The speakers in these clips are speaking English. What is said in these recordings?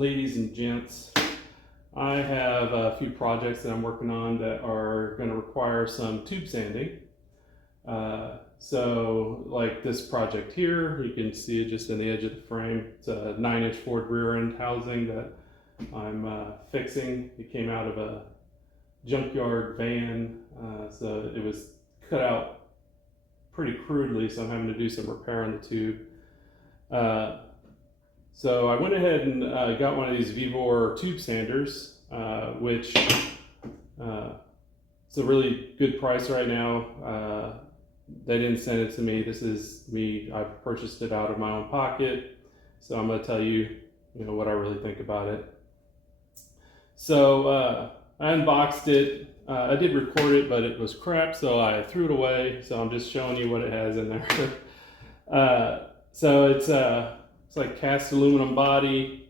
ladies and gents. I have a few projects that I'm working on that are going to require some tube sanding. So like this project here, you can see it just in the edge of the frame. It's a 9-inch Ford rear end housing that I'm fixing. It came out of a junkyard van, so it was cut out pretty crudely, so I'm having to do some repair on the tube. So I went ahead and got one of these VEVOR Tube Sanders, which it's a really good price right now. They didn't send it to me. This is me. I purchased it out of my own pocket. So I'm going to tell you, what I really think about it. So I unboxed it. I did record it, but it was crap, so I threw it away. So I'm just showing you what it has in there. So it's like cast aluminum body,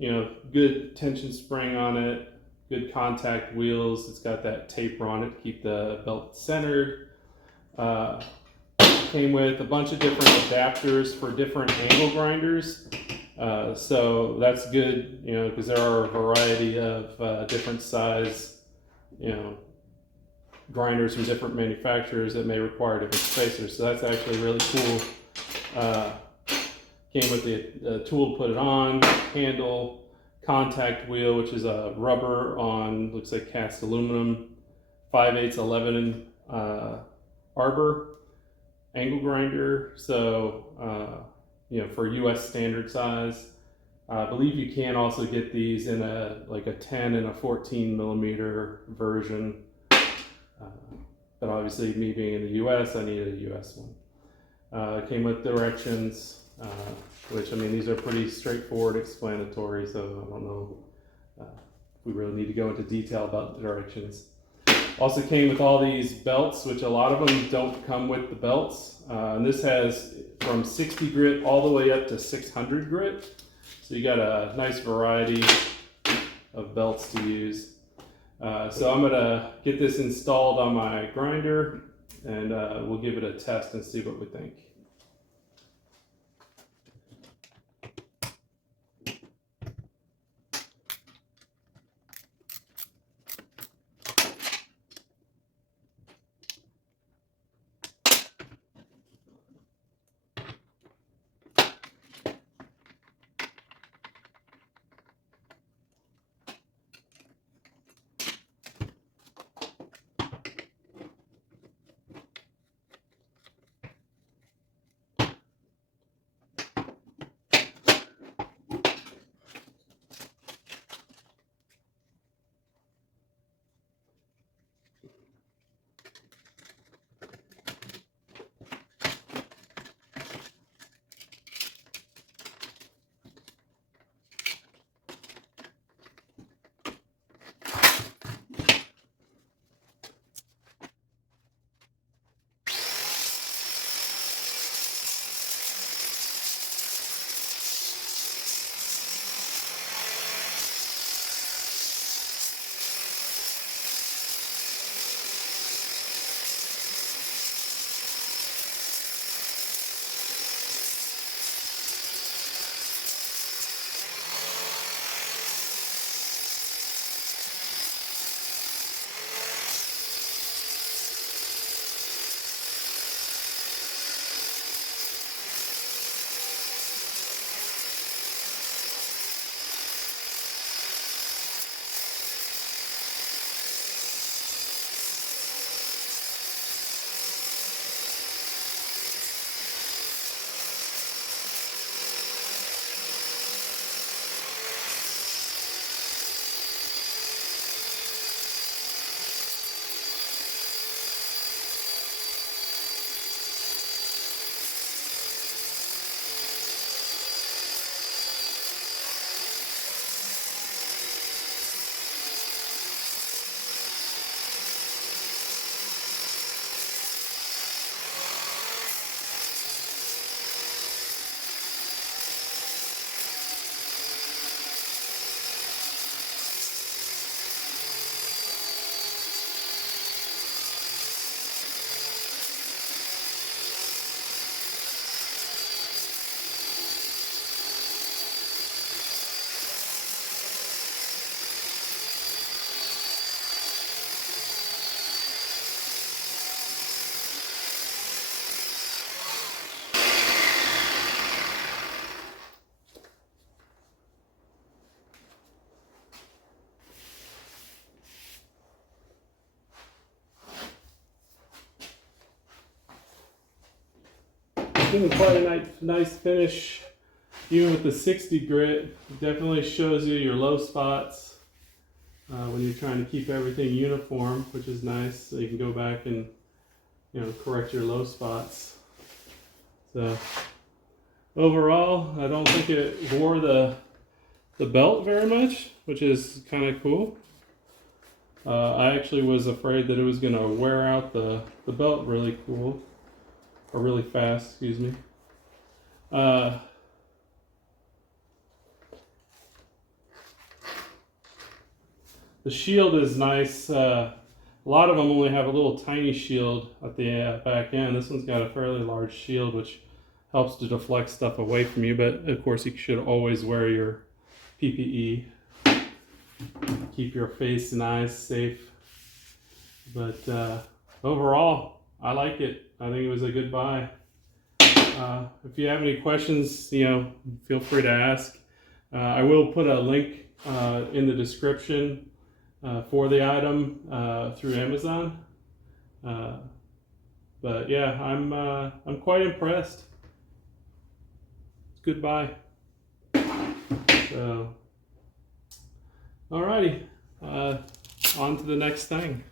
good tension spring on it, good contact wheels. It's got that taper on it to keep the belt centered. Came with a bunch of different adapters for different angle grinders. So that's good, because there are a variety of different size, grinders from different manufacturers that may require different spacers. So that's actually really cool. Came with the tool to put it on, handle, contact wheel, which is a rubber on, looks like cast aluminum, 5/8 11 arbor angle grinder. So, for US standard size. I believe you can also get these in a 10 and a 14 millimeter version. But obviously, me being in the US, I needed a US one. Came with directions, which, these are pretty straightforward, explanatory, so I don't know if we really need to go into detail about the directions. Also came with all these belts, which a lot of them don't come with the belts. And this has from 60 grit all the way up to 600 grit. So you got a nice variety of belts to use. So I'm gonna get this installed on my grinder, and we'll give it a test and see what we think. Doing quite a nice finish. Even with the 60 grit, it definitely shows you your low spots when you're trying to keep everything uniform, which is nice. So you can go back and, you know, correct your low spots. So overall, I don't think it wore the belt very much, which is kind of cool. I actually was afraid that it was going to wear out the belt really fast, excuse me. The shield is nice. A lot of them only have a little tiny shield at the back end. This one's got a fairly large shield, which helps to deflect stuff away from you. But of course, you should always wear your PPE. Keep your face and eyes safe. But overall, I like it. I think it was a good buy. If you have any questions, you know, feel free to ask. I will put a link in the description for the item through Amazon. But yeah, I'm quite impressed. It's a good buy. So, alrighty, on to the next thing.